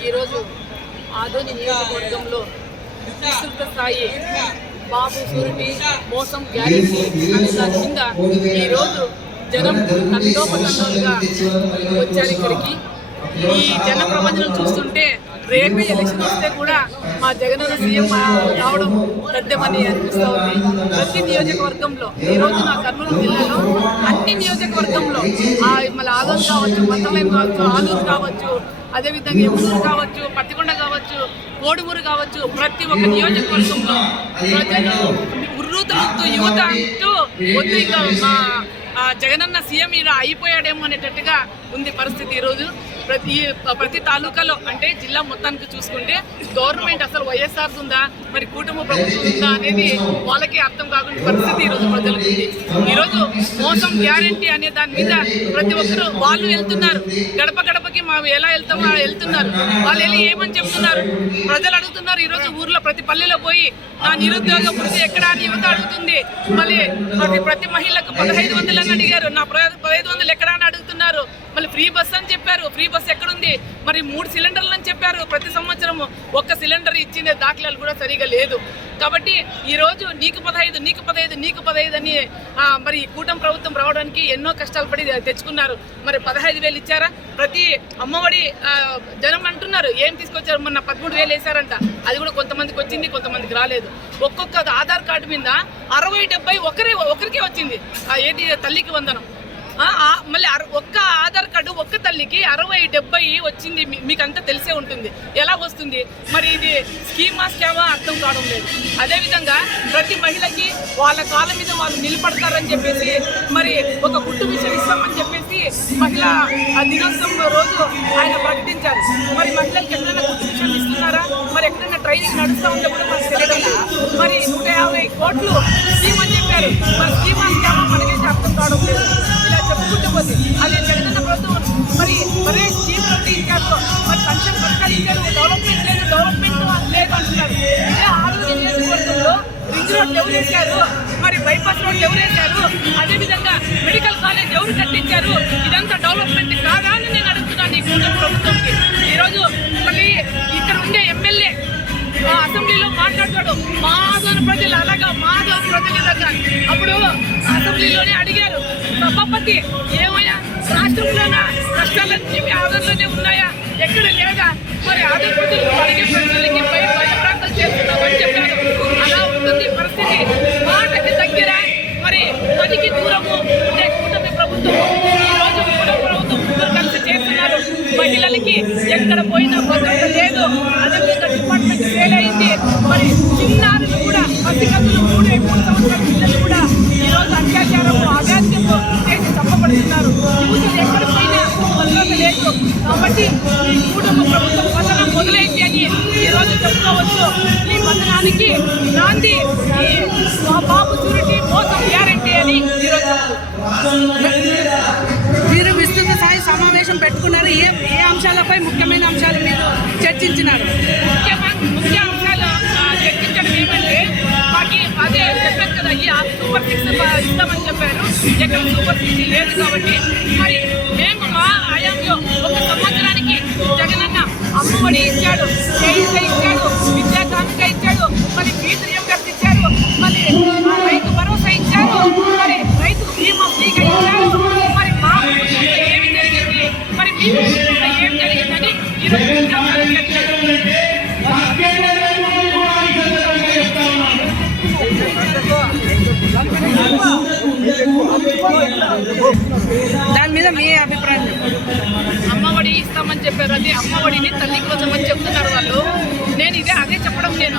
ఈరోజు ఆదోని నియోజకవర్గంలో విస్తృత స్థాయి బాబు సూరిటి మోసం గ్యారెంటీ అనే దాని కింద ఈరోజు జనం తండోపతండాలుగా వచ్చారు ఇక్కడికి. ఈ జన ప్రపంచం చూస్తుంటే రేపే ఎలక్షన్ వస్తే కూడా మా జగనన్న సీఎం రావడం తథ్యమని అనిపిస్తూ ఉంది. ప్రతి నియోజకవర్గంలో ఈ రోజు నా కర్నూలు జిల్లాలో అన్ని నియోజకవర్గంలో మళ్ళీ ఆలూరు కావచ్చు మతమయం కావచ్చు ఆలూరు కావచ్చు అదేవిధంగా ఎమ్మూరు కావచ్చు పత్తికొండ కావచ్చు కోడుమూరు కావచ్చు ప్రతి ఒక్క నియోజకవర్గంలో ప్రజలు ఉర్రూతలతో యువత అంటూ వద్దు ఇంకా మా జగనన్న సీఎం ఈయన అయిపోయాడేమో అనేటట్టుగా ఉంది పరిస్థితి ఈరోజు. ప్రతి ప్రతి తాలూకాలో అంటే జిల్లా మొత్తానికి చూసుకుంటే గవర్నమెంట్ అసలు వైఎస్ఆర్ ఉందా మరి కుటుంబ ప్రభుత్వం ఉందా అనేది వాళ్ళకి అర్థం కాకుండా పరిస్థితి ఈరోజు ప్రజలకు ఈరోజు మోసం గ్యారంటీ అనే దాని మీద ప్రతి ఒక్కరు వాళ్ళు వెళ్తున్నారు. గడప గడపకి మా ఎలా వెళ్తామో అలా వెళ్తున్నారు. వాళ్ళు వెళ్ళి ఏమని చెప్తున్నారు? ప్రజలు అడుగుతున్నారు ఈరోజు ఊర్లో ప్రతి పల్లెలో పోయి నా నిరుద్యోగ వృద్ధి ఎక్కడ అని యువత అడుగుతుంది. మళ్ళీ ప్రతి ప్రతి మహిళకు పదహైదు వందలు అని అడిగారు. నా ప్ర- పదహైదు వందలు ఎక్కడ అని అడుగుతున్నారు? మళ్ళీ ఫ్రీ బస్ అని చెప్పారు. ఫ్రీ బస్ ఎక్కడుంది? మరి మూడు సిలిండర్లు అని చెప్పారు ప్రతి సంవత్సరం ఒక్క సిలిండర్ ఇచ్చిన దాఖలాలు కూడా సరిగా లేదు. కాబట్టి ఈ రోజు నీకు పదహైదు నీకు పదహైదు నీకు పదహైదు అని మరి ఈ కూటమి ప్రభుత్వం రావడానికి ఎన్నో కష్టాలు పడి తెచ్చుకున్నారు. మరి పదహైదు వేలు ఇచ్చారా? ప్రతి అమ్మఒడి జనం అంటున్నారు ఏం తీసుకొచ్చారు? మొన్న పదమూడు వేలు వేశారంట. అది కూడా కొంతమందికి వచ్చింది కొంతమందికి రాలేదు. ఒక్కొక్క ఆధార్ కార్డు మీద అరవై డెబ్బై ఒకరే ఒకరికే వచ్చింది. ఏది తల్లికి వందనం. మళ్ళీ అర- ఒక్క ఆధార్ కార్డు ఒక్క తల్లికి అరవై డెబ్బై వచ్చింది. మీ- మీకు అంతా తెలిసే ఉంటుంది. ఎలా వస్తుంది? మరి ఇది స్కీమా స్కామా అర్థం కావడం లేదు. అదేవిధంగా ప్రతి మహిళకి వాళ్ళ కాళ్ళ మీద వాళ్ళు నిలబడతారని చెప్పేసి మరి ఒక గుట్టు మిషన్ ఇస్తామని చెప్పేసి మహిళా దినోత్సవం రోజు ఆయన ప్రకటించారు. మరి మహిళలకు ఎక్కడైనా గుట్టు మిషన్ ఇస్తున్నారా? మరి ఎక్కడైనా ట్రైనింగ్ నడుస్తూ ఉంటే కూడా మనకు తెలియదు? మరి నూట యాభై కోట్లు స్కీమ్ అని చెప్పారు. మరి స్కీమా స్కామా మనకైతే అర్థం కావడం లేదు. ఇలా అదే జగనన్న ప్రభుత్వం మరి మరే స్కీమ్ నుండి ఇచ్చారు మరి పెన్షన్ పథకాలు ఇచ్చారు డెవలప్మెంట్ లేదు డెవలప్మెంట్ లేదు అంటున్నారు ఇదే ఆరోగ్య నియోజకవర్గంలో రింగ్ రోడ్ ఎవరు వేశారు మరి బైపాస్ రోడ్ ఎవరు వేశారు అదేవిధంగా మెడికల్ కాలేజ్ ఎవరు కట్టించారు ఇదంతా డెవలప్మెంట్ కాదా అని నేను అడుగుతున్నాను ఈ కూటమి ప్రభుత్వంకి ఈరోజు మళ్ళీ ఇక్కడ ఉండే ఎమ్మెల్యే అసెంబ్లీలో మాట్లాడతాడు. మాధవ ప్రజలు అలాగా మా అప్పుడు అసెంబ్లీలోనే అడిగారు సభాపతి ఏమయ్యా రాష్ట్రంలోనా? కష్టాలన్నీ మీ ఆధారంలోనే ఉన్నాయా? ఎక్కడ లేదా? మరి ఆధార్ అడిగే ప్రజలకి భయప్రాంతం చేస్తున్నామని చెప్పారు. అలా ఉంటుంది పరిస్థితి. మాటకి దగ్గర మరి పనికి దూరము ఉండే కూటమి ప్రభుత్వం. ఈ కూటమి ప్రభుత్వం ముగ్గురు కలిసి చేస్తున్నారు. మహిళలకి ఎక్కడ పోయినా భద్రత లేదు. అదేవిధంగా డిపార్ట్మెంట్ ఫెయిల్ అయింది. మరి చిన్నారులు కూడా పసిగతులు సంవత్సరాల పిల్లలు కూడా ఈ రోజు అత్యాచారము అగాధ్యము చేసి చంపబడుతున్నారు యువతులు ఎక్కడ పోయినా భద్రత లేదు కాబట్టి ఈ కుటుంబ ప్రభుత్వం పతనం మొదలైంది అని ఈ రోజు చెప్పుకోవచ్చు ఈ పతనానికి గాంధీ మా బాబు చూడండి మోసం గ్యారంటీ అని ఈరోజు మీరు విస్తృత స్థాయి సమావేశం పెట్టుకున్నారు. ఏ ఏ అంశాలపై ముఖ్యమైన అంశాలు మీరు చర్చించినారు? ముఖ్యమైన ముఖ్య అంశాలు ఆ, చర్చించడం ఏమంటే మాకు అదే చెప్పాను కదా ఈ సూపర్ సిక్స్ ఇస్తామని చెప్పారు. ఎక్కడ సూపర్ సిక్స్ లేదు కాబట్టి. మరి మేము మా హయాంలో ఒక సంవత్సరానికి జగనన్న అమ్మఒడి ఇచ్చాడు చేయూత ఇచ్చాడు విద్యా అమ్మ ఒడిని తల్లి కోసం అని చెప్తున్నారు వాళ్ళు. నేను ఇదే అదే చెప్పడం నేను.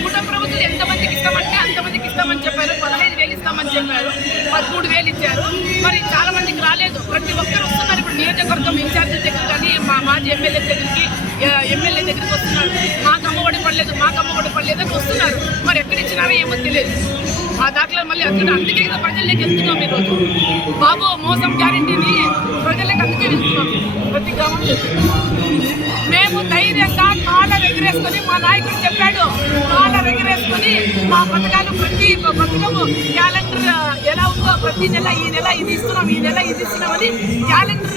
కూటమి ప్రభుత్వం ఎంతమందికి ఇస్తామంటే అంతమందికి ఇస్తామని చెప్పారు. పదహైదు వేలు ఇస్తామని చెప్పారు. పదమూడు వేలు ఇచ్చారు. మరి చాలా మందికి రాలేదు. ప్రతి ఒక్కరు వస్తున్నారు. ఇప్పుడు నియోజకవర్గం ఇన్ఛార్జ్ దగ్గర కానీ మా మాజీ ఎమ్మెల్యే దగ్గరికి ఎమ్మెల్యే దగ్గరికి వస్తున్నారు. మాకు అమ్మఒడి పడలేదు మాకు అమ్మఒడి పడలేదు అని వస్తున్నారు. మరి ఎక్కడిచ్చినారో ఏమో తెలియదు. ఆ దాఖలాలు మళ్ళీ అందుకే అందుకే కదా ప్రజల్లోకి వెళ్తున్నాం ఈరోజు బాబు మోసం గ్యారంటీని ప్రజలకు అందుకే వెళ్తున్నాం. ప్రతి గ్రామం మేము ధైర్యంగా కాళ్ళ ఎగిరేసుకొని మా నాయకుడు చెప్పాడు ఎగరేసుకొని మా పథకాలు ప్రతి పథకము క్యాలెండర్ ఎలా ఉందో ప్రతి నెల ఈ నెల ఇది ఇస్తున్నాం ఈ నెల ఇది ఇస్తున్నామని క్యాలెండర్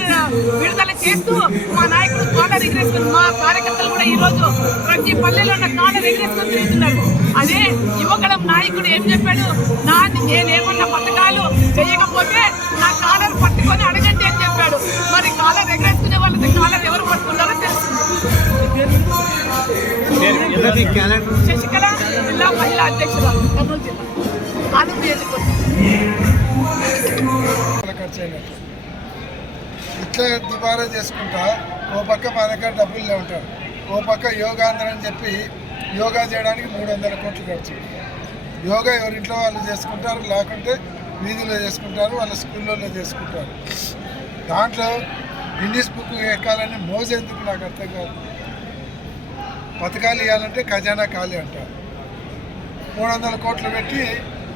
విడుదల చేస్తూ మా నాయకుడు కాలర్ ఎగరేసుకొని మా కార్యకర్తలు కూడా ఈ రోజు ప్రతి పల్లెలో ఉన్న కాలర్ ఎగరేసుకొని తిరుగుతున్నారు. అదే యువగళం నాయకుడు ఏం చెప్పాడు? నా నేనేమన్నా పథకాలు చేయకపోతే నా కాలర్ పట్టుకొని అడగండి అని చెప్పాడు. మరి కాలర్ ఎగరేసుకునే వాళ్ళకి కాలర్ ఎవరు పట్టుకున్నారో తెలుస్తుంది క్యాలెండర్? శశికళ జిల్లా మహిళా అధ్యక్షురాలు. కర్నూలు జిల్లా ఆనంద్ అయినట్టు ఇట్లా దుబారా చేసుకుంటా ఓ పక్క మా దగ్గర డబ్బులు ఉంటారు ఓ పక్క యోగాంధ్ర అని చెప్పి యోగా చేయడానికి మూడు వందల కోట్లు ఖర్చు. యోగా ఎవరింట్లో వాళ్ళు చేసుకుంటారు లేకుంటే వీధిలో చేసుకుంటారు వాళ్ళ స్కూళ్ళల్లో చేసుకుంటారు. దాంట్లో గిన్నీస్ బుక్ ఎక్కాలని మోజు ఎందుకు నాకు అర్థం కాదు. పథకాలు ఇవ్వాలంటే ఖజానా ఖాళీ అంటారు. మూడు వందల కోట్లు పెట్టి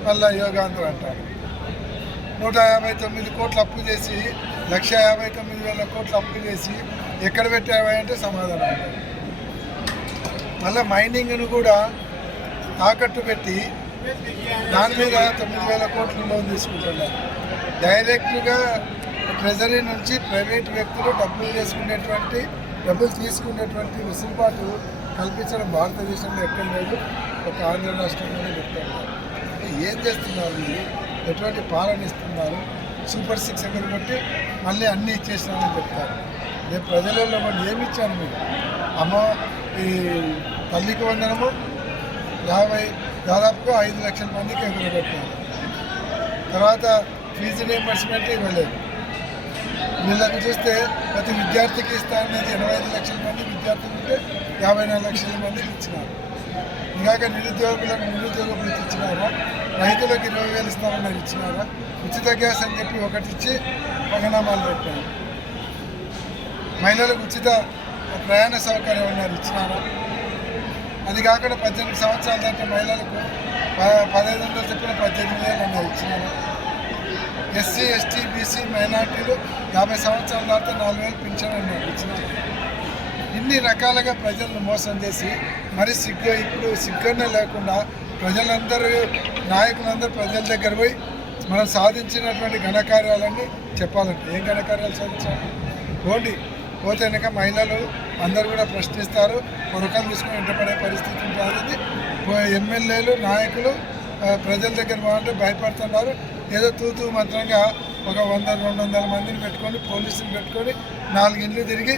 మళ్ళీ యోగాంధ్ర అంటారు. నూట యాభై తొమ్మిది కోట్లు అప్పు చేసి లక్ష యాభై తొమ్మిది వేల కోట్లు అప్పు చేసి ఎక్కడ పెట్టావా అంటే సమాధానం మళ్ళీ మైనింగ్ను కూడా తాకట్టు పెట్టి దాని మీద తొమ్మిది వేల కోట్లు లోన్ తీసుకుంటున్నారు. డైరెక్ట్గా ట్రెజరీ నుంచి ప్రైవేట్ వ్యక్తులు డబ్బులు చేసుకునేటువంటి డబ్బులు తీసుకునేటువంటి వెసులుబాటు కల్పించడం భారతదేశంలో ఎక్కడ లేదు. ఒక ఆంధ్ర రాష్ట్రంలోనే చెప్తారు. ఏం చేస్తున్నారు మీరు? ఎటువంటి పాలన ఇస్తున్నారు? సూపర్ సిక్స్ ఎక్కడ కొట్టి మళ్ళీ అన్నీ ఇచ్చేసినామని చెప్తారు. నేను ప్రజలలో మరి ఏమి ఇచ్చాను మీరు? అమ్మ ఈ తల్లికి వందనము యాభై దాదాపుగా ఐదు లక్షల మందికి ఎగురబెట్టాను తర్వాత ఫీజు రియంబర్స్మెంట్ ఇవ్వలేదు. వీళ్ళకి చూస్తే ప్రతి విద్యార్థికి ఇస్తాననేది ఎనభై ఐదు లక్షల మంది విద్యార్థులు ఉంటే యాభై నాలుగు లక్షల మందికి ఇచ్చినారు. ఇంకాక నిరుద్యోగులకు నిరుద్యోగ వృత్తి ఇచ్చినారా? రైతులకు ఇరవై వేలు ఇస్తామన్నారు ఇచ్చినారా? ఉచిత గ్యాస్ అని చెప్పి ఒకటి ఇచ్చి పరిణామాలు పెట్టారు. మహిళలకు ఉచిత ప్రయాణ సౌకర్యం ఉన్నారు ఇచ్చినారా? అది కాకుండా పద్దెనిమిది సంవత్సరాల దాకా మహిళలకు ప- పదహైదు వందలు చెప్పిన పద్దెనిమిది వేలు అన్నారు ఇచ్చినారా? ఎస్సీ ఎస్టీ బీసీ మైనార్టీలు యాభై సంవత్సరాల దాకా నాలుగు వేలు పింఛన్ అన్నారు ఇచ్చినారా? ఇన్ని రకాలుగా ప్రజలను మోసం చేసి మరి సిగ్గు ఇప్పుడు సిగ్గనే లేకుండా ప్రజలందరూ నాయకులందరూ ప్రజల దగ్గర పోయి మనం సాధించినటువంటి ఘనకార్యాలన్నీ చెప్పాలంటే ఏం ఘనకార్యాలు సాధించాలి? పోండి పోతే వెనక మహిళలు అందరూ కూడా ప్రశ్నిస్తారు కొరకలు తీసుకుని వెంటపడే పరిస్థితి ఉంటుంది. ఎమ్మెల్యేలు నాయకులు ప్రజల దగ్గర బాగుంటే భయపడుతున్నారు. ఏదో తూతూ మంత్రంగా ఒక వంద రెండు వందల మందిని పెట్టుకొని పోలీసులు పెట్టుకొని నాలుగు ఇండ్లు తిరిగి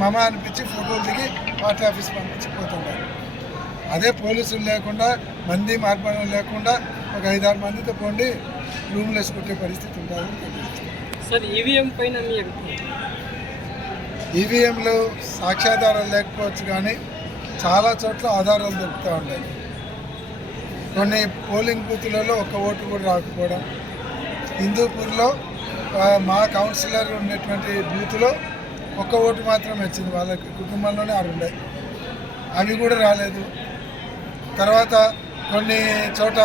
మమ అనిపించి ఫోటోలు దిగి పార్టీ ఆఫీస్ పంపించి పోతున్నారు అదే పోలీసులు లేకుండా మంది మార్పడం లేకుండా ఒక ఐదారు మందితో పోండి రూమ్లు వేసుకుంటే పరిస్థితి ఉంటుందని సార్ ఈవీఎం పైన ఈవీఎంలు సాక్ష్యాధారాలు లేకపోవచ్చు కానీ చాలా చోట్ల ఆధారాలు దొరుకుతూ ఉంటాయి కొన్ని పోలింగ్ బూత్లలో ఒక ఓటు కూడా రాకపోవడం. హిందూపూర్లో మా కౌన్సిలర్ ఉన్నటువంటి బూత్లో ఒక్క ఓటు మాత్రమే వచ్చింది. వాళ్ళ కుటుంబంలోనే ఆరు ఉన్నాయి. అవి కూడా రాలేదు. తర్వాత కొన్ని చోట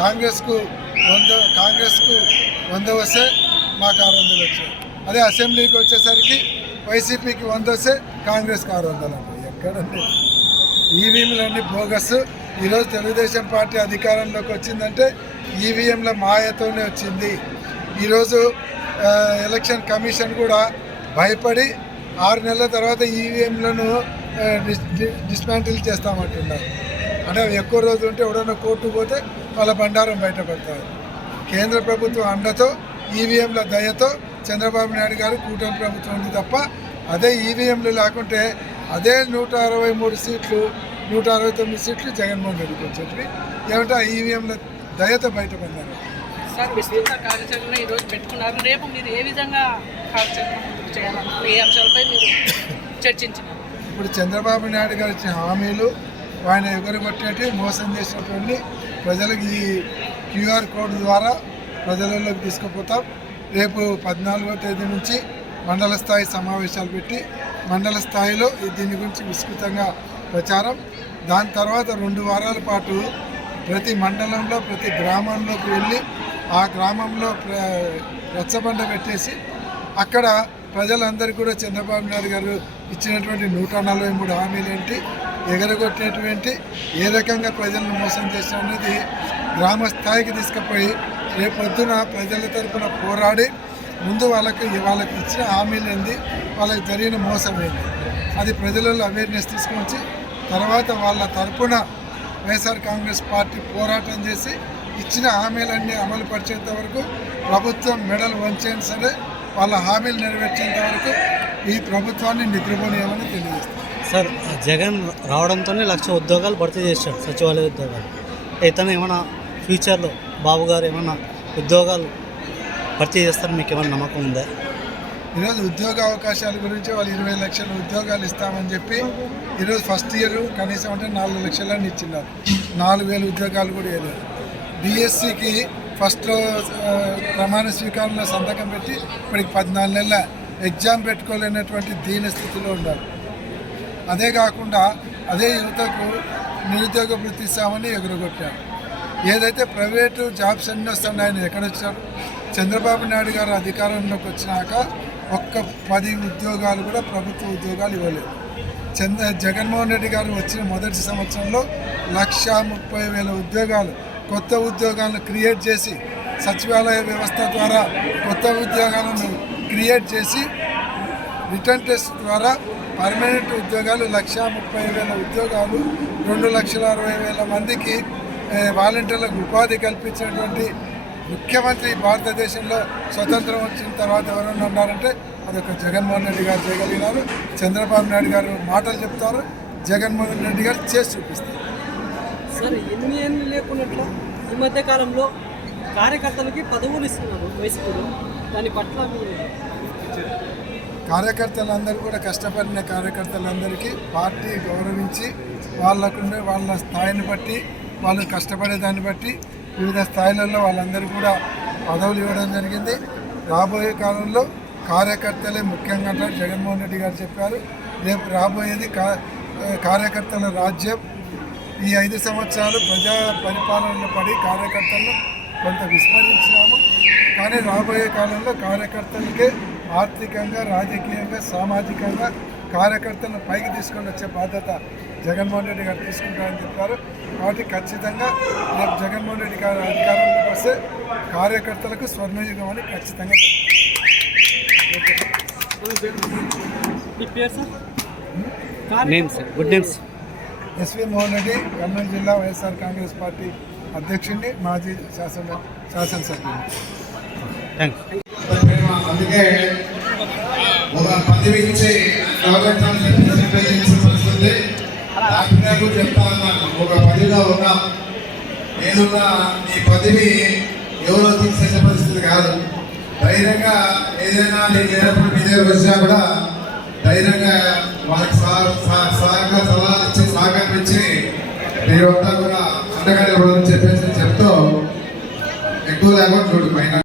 కాంగ్రెస్కు వంద కాంగ్రెస్కు వంద వస్తే మాకు ఆరు వందలు వచ్చాయి. అదే అసెంబ్లీకి వచ్చేసరికి వైసీపీకి వంద వస్తే కాంగ్రెస్కి ఆరు వందలు అంటారు ఎక్కడండి ఈవీఎంలన్నీ బోగస్. ఈరోజు తెలుగుదేశం పార్టీ అధికారంలోకి వచ్చిందంటే ఈవీఎంల మాయతోనే వచ్చింది. ఈరోజు ఎలక్షన్ కమిషన్ కూడా భయపడి ఆరు నెలల తర్వాత ఈవీఎంలను డిస్మాంటిల్ చేస్తామంటున్నారు. అంటే అవి ఎక్కువ రోజులు ఉంటే ఎవడన్నా కోర్టు పోతే వాళ్ళ బండారం బయటపడతారు. కేంద్ర ప్రభుత్వం అండతో ఈవీఎంల దయతో చంద్రబాబు నాయుడు గారు కూటమి ప్రభుత్వం ఉంది తప్ప అదే ఈవీఎంలు లేకుంటే అదే నూట అరవై మూడు సీట్లు నూట అరవై తొమ్మిది సీట్లు జగన్మోహన్ రెడ్డికి వచ్చేటివి. ఏమంటే ఆ ఈవీఎంల దయతో బయటపడినారు సార్ విస్తృత కార్యాచరణ ఈరోజు పెట్టుకున్నారు. రేపు మీరు ఏ విధంగా కార్యాచరణ చేయాలనుకుంటున్నారు? ఏ అంశాలపై మీరు చర్చించారు ఇప్పుడు చంద్రబాబు నాయుడు గారు ఇచ్చిన హామీలు ఆయన ఎగరగొట్టేటి మోసం చేసినటువంటి ప్రజలకు ఈ క్యూఆర్ కోడ్ ద్వారా ప్రజలలోకి తీసుకుపోతాం. రేపు పద్నాలుగో తేదీ నుంచి మండల స్థాయి సమావేశాలు పెట్టి మండల స్థాయిలో ఈ దీని గురించి విస్తృతంగా ప్రచారం. దాని తర్వాత రెండు వారాల పాటు ప్రతి మండలంలో ప్రతి గ్రామంలోకి వెళ్ళి ఆ గ్రామంలో ప్ర రచ్చబండ పెట్టేసి అక్కడ ప్రజలందరికీ కూడా చంద్రబాబు నాయుడు గారు ఇచ్చినటువంటి నూట నలభై మూడు హామీలు ఏంటి ఏ రకంగా ప్రజలను మోసం చేశారు అనేది గ్రామ స్థాయికి తీసుకుపోయి రేపొద్దున ప్రజల తరపున పోరాడి ముందు వాళ్ళకి వాళ్ళకి ఇచ్చిన హామీలు ఏంది వాళ్ళకి జరిగిన మోసం ఏంది అది ప్రజలలో అవేర్నెస్ తీసుకొచ్చి తర్వాత వాళ్ళ తరపున వైఎస్ఆర్ కాంగ్రెస్ పార్టీ పోరాటం చేసి ఇచ్చిన హామీలన్నీ అమలు పరిచేంత వరకు ప్రభుత్వం మెడలు వంచేది సరే వాళ్ళ హామీలు నెరవేర్చేంత వరకు ఈ ప్రభుత్వాన్ని నిద్రపోనియమని తెలియజేస్తారు సార్ జగన్ రావడంతోనే లక్ష ఉద్యోగాలు భర్తీ చేశాడు సచివాలయ ఉద్యోగాలు. ఇతను ఏమైనా ఫ్యూచర్లో బాబు గారు ఏమైనా ఉద్యోగాలు భర్తీ చేస్తారు మీకు ఏమైనా నమ్మకం ఉందా? ఈరోజు ఉద్యోగ అవకాశాల గురించి వాళ్ళు ఇరవై లక్షల ఉద్యోగాలు ఇస్తామని చెప్పి ఈరోజు ఫస్ట్ ఇయర్ కనీసం అంటే నాలుగు లక్షలని ఇచ్చినారు. నాలుగు వేల ఉద్యోగాలు కూడా వేయలేదు డిఎస్సికి ఫస్ట్ uh, ప్రమాణ స్వీకారంలో సంతకం పెట్టి ఇప్పటికి పద్నాలుగు నెలల ఎగ్జామ్ పెట్టుకోలేనటువంటి దీని స్థితిలో ఉన్నారు. అదే కాకుండా అదే యువతకు నిరుద్యోగ వృత్తి ఇస్తామని ఎగురగొట్టారు. ఏదైతే ప్రైవేటు జాబ్స్ అన్నీ వస్తున్నాయని ఎక్కడొచ్చారు చంద్రబాబు నాయుడు గారు అధికారంలోకి వచ్చినాక ఒక్క పది ఉద్యోగాలు కూడా ప్రభుత్వ ఉద్యోగాలు ఇవ్వలేదు. చంద్ర జగన్మోహన్ రెడ్డి గారు వచ్చిన మొదటి సంవత్సరంలో లక్ష ముప్పై వేల ఉద్యోగాలు కొత్త ఉద్యోగాలను క్రియేట్ చేసి సచివాలయ వ్యవస్థ ద్వారా కొత్త ఉద్యోగాలను క్రియేట్ చేసి రిటర్న్ టెస్ట్ ద్వారా పర్మనెంట్ ఉద్యోగాలు లక్ష ముప్పై వేల ఉద్యోగాలు రెండు లక్షల అరవై వేల మందికి వాలంటీర్లకు ఉపాధి కల్పించినటువంటి ముఖ్యమంత్రి భారతదేశంలో స్వతంత్రం వచ్చిన తర్వాత ఎవరైనా ఉన్నారంటే అదొక జగన్మోహన్ రెడ్డి గారు చేయగలిగినారు. చంద్రబాబు నాయుడు గారు మాటలు చెప్తారు. జగన్మోహన్ రెడ్డి గారు చేసి చూపిస్తారు. సార్ ఎన్ని ఏళ్ళు లేకున్నట్లు ఈ మధ్య కాలంలో కార్యకర్తలకి పదవులు ఇస్తున్నారు వయసుకులు దాని పట్ల కార్యకర్తలందరూ కూడా కష్టపడిన కార్యకర్తలందరికీ పార్టీ గౌరవించి వాళ్ళకుండే వాళ్ళ స్థాయిని బట్టి వాళ్ళు కష్టపడే దాన్ని బట్టి వివిధ స్థాయిలలో వాళ్ళందరూ కూడా పదవులు ఇవ్వడం జరిగింది. రాబోయే కాలంలో కార్యకర్తలే ముఖ్యంగా అంటారు. జగన్మోహన్ రెడ్డి గారు చెప్పారు రేపు రాబోయేది కా కార్యకర్తల రాజ్యం ఈ ఐదు సంవత్సరాలు ప్రజా పరిపాలనలో పడి కార్యకర్తలను కొంత విస్మరించాము కానీ రాబోయే కాలంలో కార్యకర్తలకే ఆర్థికంగా రాజకీయంగా సామాజికంగా కార్యకర్తలను పైకి తీసుకొని వచ్చే బాధ్యత జగన్మోహన్ రెడ్డి గారు తీసుకుంటారని చెప్పారు. కాబట్టి ఖచ్చితంగా రేపు జగన్మోహన్ రెడ్డి గారు అధికారంలోకి వస్తే కార్యకర్తలకు స్వర్ణయుగం అని ఖచ్చితంగా good names SV Mohan Reddy Kurnool జిల్లా వైఎస్ఆర్ కాంగ్రెస్ పార్టీ అధ్యక్షుడిని మాజీ శాసన శాసనసభ్యుడు థ్యాంక్స్ అందుకే ఒక పదవి ఇచ్చి చెప్తా ఉన్నాను ఒక పదవిలో ఉన్నాం. ఏదున్నా ఈ పదవి ఎవరో తీసేసే పరిస్థితి కాదు. ధైర్యంగా ఏదైనా నేను లేనప్పుడు మీ దగ్గర వచ్చినా కూడా ధైర్యంగా వాళ్ళకి సలహాలు ఇచ్చి సహకరించి మీరంతా కూడా అండగా నిలబడని చెప్పేసి చెప్తూ ఎక్కువ లేకుండా చూడు పైన